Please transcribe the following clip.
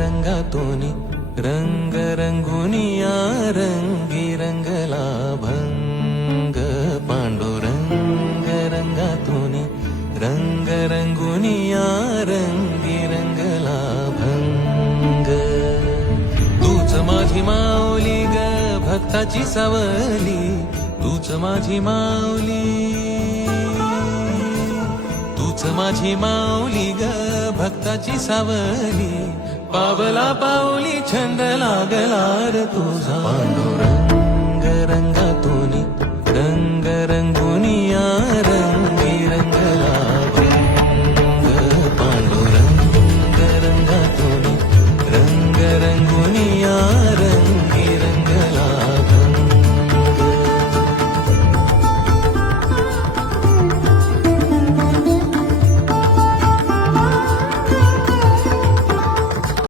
रंगातून रंग रंगुनिया रंगी रंगला भंग पांडुरंग रंगातून रंग रंगुनिया रंगी रंगला भंग तूच माझी माऊली ग भक्ताची सावली तूच माझी माऊली तूच माझी माऊली ग भक्ताची सावली पावला पाऊली छंद लागला रे तुझा पांडुरंग